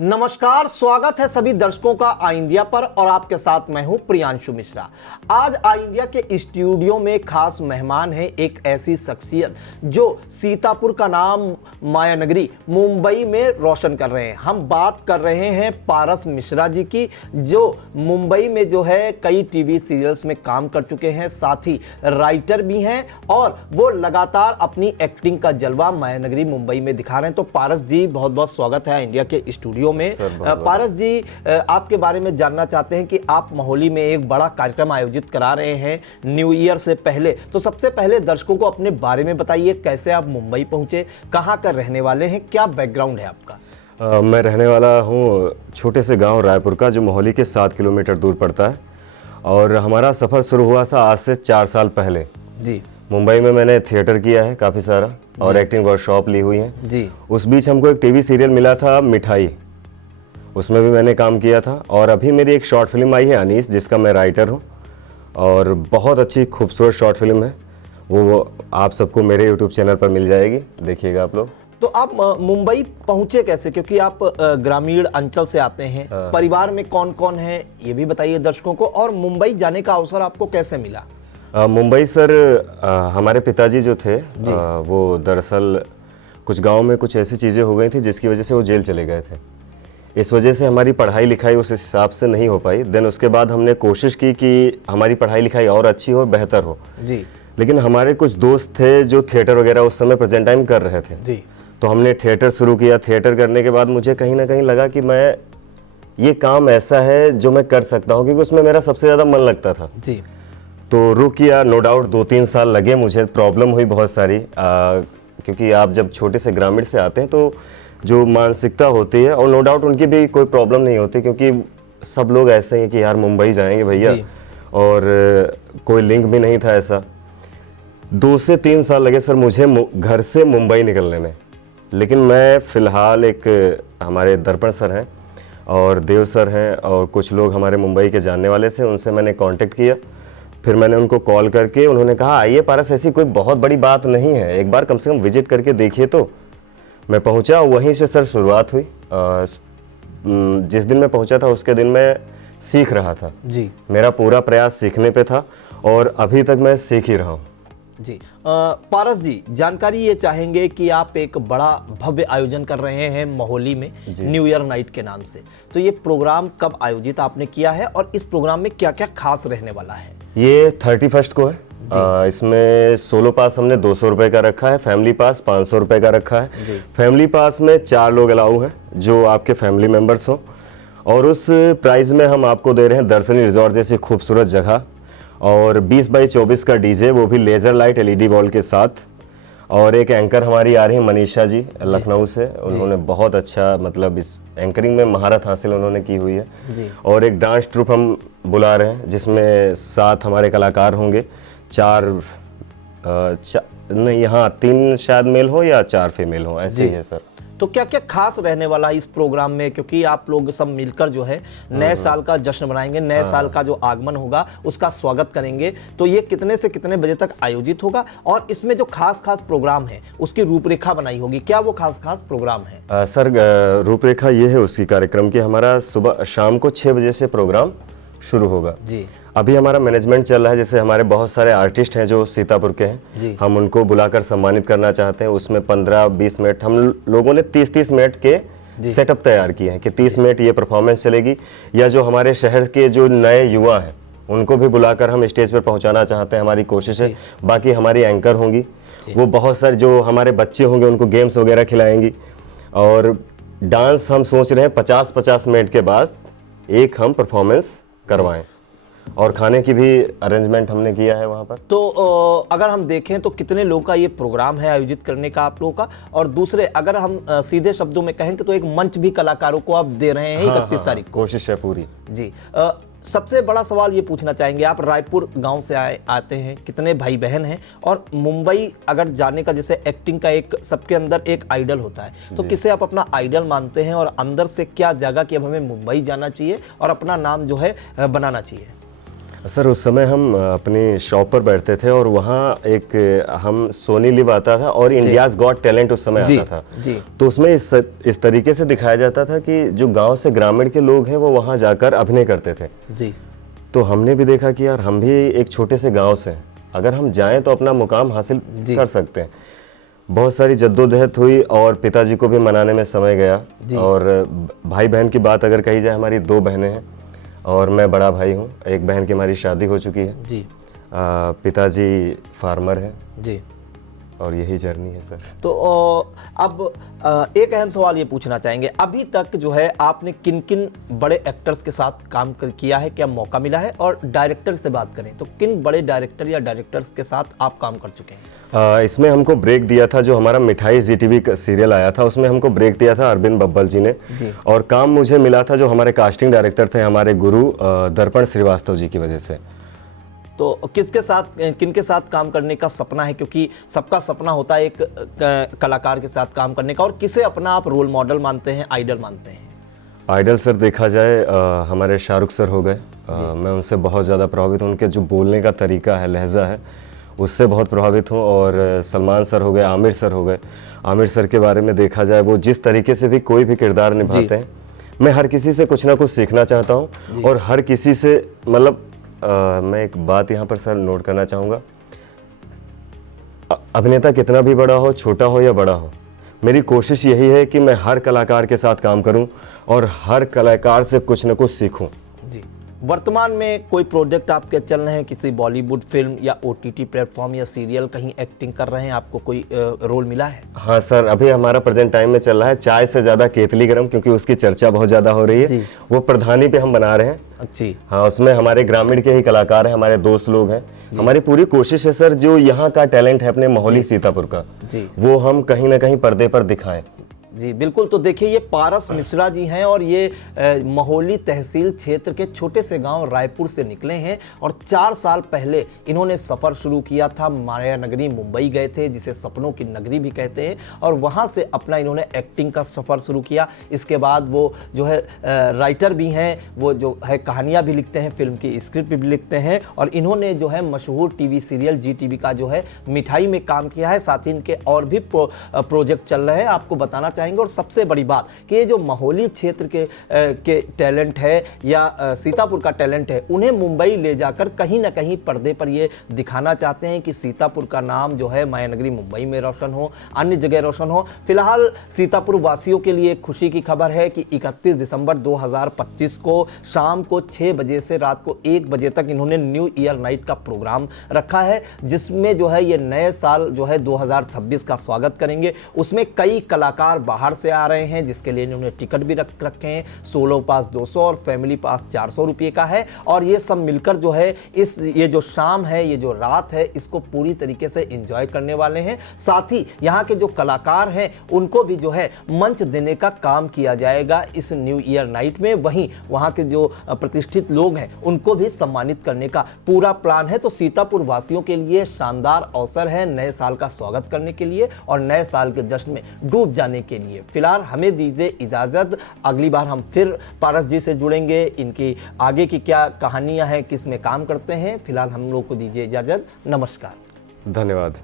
नमस्कार, स्वागत है सभी दर्शकों का आई इंडिया पर और आपके साथ मैं हूं प्रियांशु मिश्रा। आज आई इंडिया के स्टूडियो में खास मेहमान है एक ऐसी शख्सियत जो सीतापुर का नाम मायानगरी मुंबई में रोशन कर रहे हैं। हम बात कर रहे हैं पारस मिश्रा जी की, जो मुंबई में जो है कई टीवी सीरियल्स में काम कर चुके हैं, साथ ही राइटर भी हैं और वो लगातार अपनी एक्टिंग का जलवा मायानगरी मुंबई में दिखा रहे हैं। तो पारस जी, बहुत बहुत स्वागत है इंडिया के स्टूडियो में। पारस जी, आपके बारे में जानना चाहते हैं कि आप मोहाली में एक बड़ा कार्यक्रम आयोजित करा रहे हैं न्यू ईयर से पहले। तो सबसे पहले दर्शकों को अपने बारे में बताइए, कैसे आप मुंबई पहुंचे, कहां का रहने वाले हैं, क्या बैकग्राउंड है आपका? मैं रहने वाला हूं छोटे से गांव रायपुर का, जो मोहाली के 7 किलोमीटर दूर पड़ता है। और हमारा सफ़र शुरू हुआ था आज से 4 साल पहले। जी। मुंबई में मैंने थिएटर किया है काफ़ी सारा और एक्टिंग वर्कशॉप ली हुई है जी। उस बीच हमको एक टीवी सीरियल मिला था मिठाई, उसमें भी मैंने काम किया था। और अभी मेरी एक शॉर्ट फिल्म आई है अनीस, जिसका मैं राइटर हूँ और बहुत अच्छी खूबसूरत शॉर्ट फिल्म है। वो आप सबको मेरे यूट्यूब चैनल पर मिल जाएगी, देखिएगा आप लोग। तो आप मुंबई पहुंचे कैसे, क्योंकि आप ग्रामीण अंचल से आते हैं। परिवार में कौन कौन है ये भी बताइए दर्शकों को, और मुंबई जाने का अवसर आपको कैसे मिला? मुंबई सर, हमारे पिताजी जो थे वो दरअसल कुछ गांव में कुछ ऐसी चीज़ें हो गई थी जिसकी वजह से वो जेल चले गए थे। इस वजह से हमारी पढ़ाई लिखाई उस हिसाब से नहीं हो पाई। देन उसके बाद हमने कोशिश की कि हमारी पढ़ाई लिखाई और अच्छी हो, बेहतर हो जी। लेकिन हमारे कुछ दोस्त थे जो थिएटर वगैरह उस समय प्रेजेंट टाइम कर रहे थे जी। तो हमने थिएटर शुरू किया। थिएटर करने के बाद मुझे कहीं ना कहीं लगा कि मैं ये काम ऐसा है जो मैं कर सकता हूँ, क्योंकि उसमें मेरा सबसे ज़्यादा मन लगता था। जी। तो रुक किया, नो डाउट 2-3 साल लगे मुझे, प्रॉब्लम हुई बहुत सारी, क्योंकि आप जब छोटे से ग्रामीण से आते हैं तो जो मानसिकता होती है, और नो डाउट उनकी भी कोई प्रॉब्लम नहीं होती, क्योंकि सब लोग ऐसे हैं कि यार मुंबई जाएंगे भैया, और कोई लिंक भी नहीं था ऐसा। 2 से 3 साल लगे सर मुझे घर से मुंबई निकलने में। लेकिन मैं फ़िलहाल एक हमारे दर्पण सर हैं और देव सर हैं और कुछ लोग हमारे मुंबई के जानने वाले थे, उनसे मैंने कांटेक्ट किया। फिर मैंने उनको कॉल करके, उन्होंने कहा आइए पारस, ऐसी कोई बहुत बड़ी बात नहीं है, एक बार कम से कम विजिट करके देखिए। तो मैं पहुंचा, वहीं से सर शुरुआत हुई। जिस दिन मैं पहुंचा था उसके दिन मैं सीख रहा था जी। मेरा पूरा प्रयास सीखने पे था और अभी तक मैं सीख ही रहा हूँ जी। पारस जी, जानकारी ये चाहेंगे कि आप एक बड़ा भव्य आयोजन कर रहे हैं मोहाली में न्यू ईयर नाइट के नाम से। तो ये प्रोग्राम कब आयोजित आपने किया है और इस प्रोग्राम में क्या क्या खास रहने वाला है? ये 31 को है। इसमें सोलो पास हमने 200 रुपए का रखा है, फैमिली पास 500 रुपए का रखा है। फैमिली पास में 4 लोग अलाउ हैं जो आपके फैमिली मेंबर्स हो, और उस प्राइस में हम आपको दे रहे हैं दर्शनी रिजॉर्ट जैसी खूबसूरत जगह, और 20x24 का डीजे, वो भी लेजर लाइट LED वॉल के साथ। और एक एंकर हमारी आ रही है मनीषा जी लखनऊ से, उन्होंने बहुत अच्छा, मतलब इस एंकरिंग में महारत हासिल उन्होंने की हुई है। और एक डांस ट्रूप हम बुला रहे हैं जिसमें 7 हमारे कलाकार होंगे, 3 शायद मेल हो या 4 फीमेल हो, ऐसे ही है सर। तो क्या क्या खास रहने वाला है इस प्रोग्राम में, क्योंकि आप लोग सब मिलकर जो है नए साल का जश्न मनाएंगे, नए साल का जो आगमन होगा उसका स्वागत करेंगे। तो ये कितने से कितने बजे तक आयोजित होगा, और इसमें जो खास खास प्रोग्राम है उसकी रूपरेखा बनाई होगी, क्या वो खास खास प्रोग्राम है? सर रूपरेखा ये है उसकी कार्यक्रम की, हमारा सुबह शाम को 6 बजे से प्रोग्राम शुरू होगा जी। अभी हमारा मैनेजमेंट चल रहा है, जैसे हमारे बहुत सारे आर्टिस्ट हैं जो सीतापुर के हैं, हम उनको बुलाकर सम्मानित करना चाहते हैं। उसमें 15-20 मिनट हम लोगों ने 30-30 मिनट के सेटअप तैयार किए हैं कि 30 मिनट ये परफॉर्मेंस चलेगी, या जो हमारे शहर के जो नए युवा हैं उनको भी बुलाकर हम स्टेज पर पहुंचाना चाहते हैं, हमारी कोशिश है। बाकी हमारी एंकर होंगी, वो बहुत सारे जो हमारे बच्चे होंगे उनको गेम्स वगैरह खिलाएंगी। और डांस हम सोच रहे हैं 50-50 मिनट के बाद एक हम परफॉर्मेंस करवाएं, और खाने की भी अरेंजमेंट हमने किया है वहाँ पर। तो अगर हम देखें तो कितने लोगों का ये प्रोग्राम है आयोजित करने का आप लोगों का? और दूसरे, अगर हम सीधे शब्दों में कहें तो एक मंच भी कलाकारों को आप दे रहे हैं 31 तारीख को। कोशिश है पूरी जी। सबसे बड़ा सवाल ये पूछना चाहेंगे, आप रायपुर गांव से आते हैं, कितने भाई बहन हैं, और मुंबई अगर जाने का, जैसे एक्टिंग का एक सबके अंदर एक आइडल होता है, तो किसे आप अपना आइडल मानते हैं, और अंदर से क्या जागा कि अब हमें मुंबई जाना चाहिए और अपना नाम जो है बनाना चाहिए? सर उस समय हम अपनी शॉप पर बैठते थे और वहाँ एक हम सोनी लिव आता था और इंडियाज गॉट टैलेंट उस समय आता था। जी। तो उसमें इस तरीके से दिखाया जाता था कि जो गांव से ग्रामीण के लोग हैं वो वहाँ जाकर अभिनय करते थे। जी। तो हमने भी देखा कि यार हम भी एक छोटे से गांव से हैं, अगर हम जाएं तो अपना मुकाम हासिल कर सकते हैं। बहुत सारी जद्दोजहद हुई और पिताजी को भी मनाने में समय गया। और भाई बहन की बात अगर कही जाए, हमारी 2 बहनें हैं और मैं बड़ा भाई हूँ। एक बहन की हमारी शादी हो चुकी है जी। पिताजी फार्मर हैं जी। और यही जर्नी है सर। तो अब एक अहम सवाल ये पूछना चाहेंगे, अभी तक जो है आपने किन किन बड़े एक्टर्स के साथ काम किया है, क्या मौका मिला है? और डायरेक्टर से बात करें तो किन बड़े डायरेक्टर या डायरेक्टर्स के साथ आप काम कर चुके हैं? इसमें हमको ब्रेक दिया था, जो हमारा मिठाई ZTV का सीरियल आया था उसमें हमको ब्रेक दिया था अरविंद बब्बल जी ने। और काम मुझे मिला था जो हमारे कास्टिंग डायरेक्टर थे, हमारे गुरु दर्पण श्रीवास्तव जी की वजह से। तो किसके साथ, किनके साथ काम करने का सपना है? क्योंकि सबका सपना होता है एक कलाकार के साथ काम करने का, और किसे अपना आप रोल मॉडल मानते हैं, आइडल मानते हैं? आइडल सर देखा जाए हमारे शाहरुख सर हो गए। मैं उनसे बहुत ज़्यादा प्रभावित हूँ, उनके जो बोलने का तरीका है, लहजा है, उससे बहुत प्रभावित हूँ। और सलमान सर हो गए, आमिर सर हो गए। आमिर सर के बारे में देखा जाए, वो जिस तरीके से भी कोई भी किरदार निभाते हैं, मैं हर किसी से कुछ ना कुछ सीखना चाहता हूँ। और हर किसी से मतलब मैं एक बात यहाँ पर सर नोट करना चाहूँगा, अभिनेता कितना भी बड़ा हो, छोटा हो या बड़ा हो, मेरी कोशिश यही है कि मैं हर कलाकार के साथ काम करूं और हर कलाकार से कुछ न कुछ सीखूं। जी। वर्तमान में कोई प्रोजेक्ट आपके चल रहे हैं, किसी बॉलीवुड फिल्म या OTT प्लेटफॉर्म या सीरियल, कहीं एक्टिंग कर रहे हैं, आपको कोई रोल मिला है? हाँ सर, अभी हमारा प्रेजेंट टाइम में चल रहा है चाय से ज़्यादा केतली गरम, क्योंकि उसकी चर्चा बहुत ज़्यादा हो रही है। वो प्रधानी पे हम बना रहे हैं। अच्छी। हाँ, उसमें हमारे ग्रामीण के ही कलाकार हैं, हमारे दोस्त लोग हैं। हमारी पूरी कोशिश है सर, जो यहाँ का टैलेंट है अपने मोहाली सीतापुर का, वो हम कहीं ना कहीं पर्दे पर दिखाएं। जी बिल्कुल। तो देखिए, ये पारस मिश्रा जी हैं और ये मोहाली तहसील क्षेत्र के छोटे से गांव रायपुर से निकले हैं और 4 साल पहले इन्होंने सफ़र शुरू किया था। माया नगरी मुंबई गए थे, जिसे सपनों की नगरी भी कहते हैं, और वहां से अपना इन्होंने एक्टिंग का सफ़र शुरू किया। इसके बाद वो जो है राइटर भी हैं, वो जो है कहानियाँ भी लिखते हैं, फिल्म की स्क्रिप्ट भी लिखते हैं, और इन्होंने जो है मशहूर TV सीरियल GTV का जो है मिठाई में काम किया है। साथ ही इनके और भी प्रोजेक्ट चल रहे हैं, आपको बताना चाहेंगे। और सबसे बड़ी बात कि ये जो मोहाली क्षेत्र के टैलेंट है या सीतापुर का टैलेंट है, उन्हें मुंबई ले जाकर कहीं ना कहीं पर्दे पर ये दिखाना चाहते हैं कि सीतापुर का नाम जो है माया नगरी मुंबई में रोशन हो, अन्य जगह रोशन हो। फिलहाल सीतापुर वासियों के लिए खुशी की खबर है कि 31 दिसंबर 2025 को शाम को 6 बजे से रात को 1 बजे तक इन्होंने न्यू ईयर नाइट का प्रोग्राम रखा है, जिसमें जो है ये नए साल जो है 2026 का स्वागत करेंगे। उसमें कई कलाकार बाहर से आ रहे हैं, जिसके लिए इन्होंने टिकट भी रखे हैं। सोलो पास 200 और फैमिली पास 400 रुपये का है। और ये सब मिलकर जो है ये जो शाम है, ये जो रात है, इसको पूरी तरीके से एंजॉय करने वाले हैं। साथ ही यहाँ के जो कलाकार हैं उनको भी जो है मंच देने का काम किया जाएगा इस न्यू ईयर नाइट में। वहीं वहाँ के जो प्रतिष्ठित लोग हैं उनको भी सम्मानित करने का पूरा प्लान है। तो सीतापुर वासियों के लिए शानदार अवसर है नए साल का स्वागत करने के लिए और नए साल के जश्न में डूब जाने के लिए। फिलहाल हमें दीजिए इजाज़त, अगली बार हम फिर पारस जी से जुड़ेंगे, इनकी आगे की क्या कहानियां हैं, किस में काम करते हैं। फिलहाल हम लोग को दीजिए इजाज़त, नमस्कार। धन्यवाद।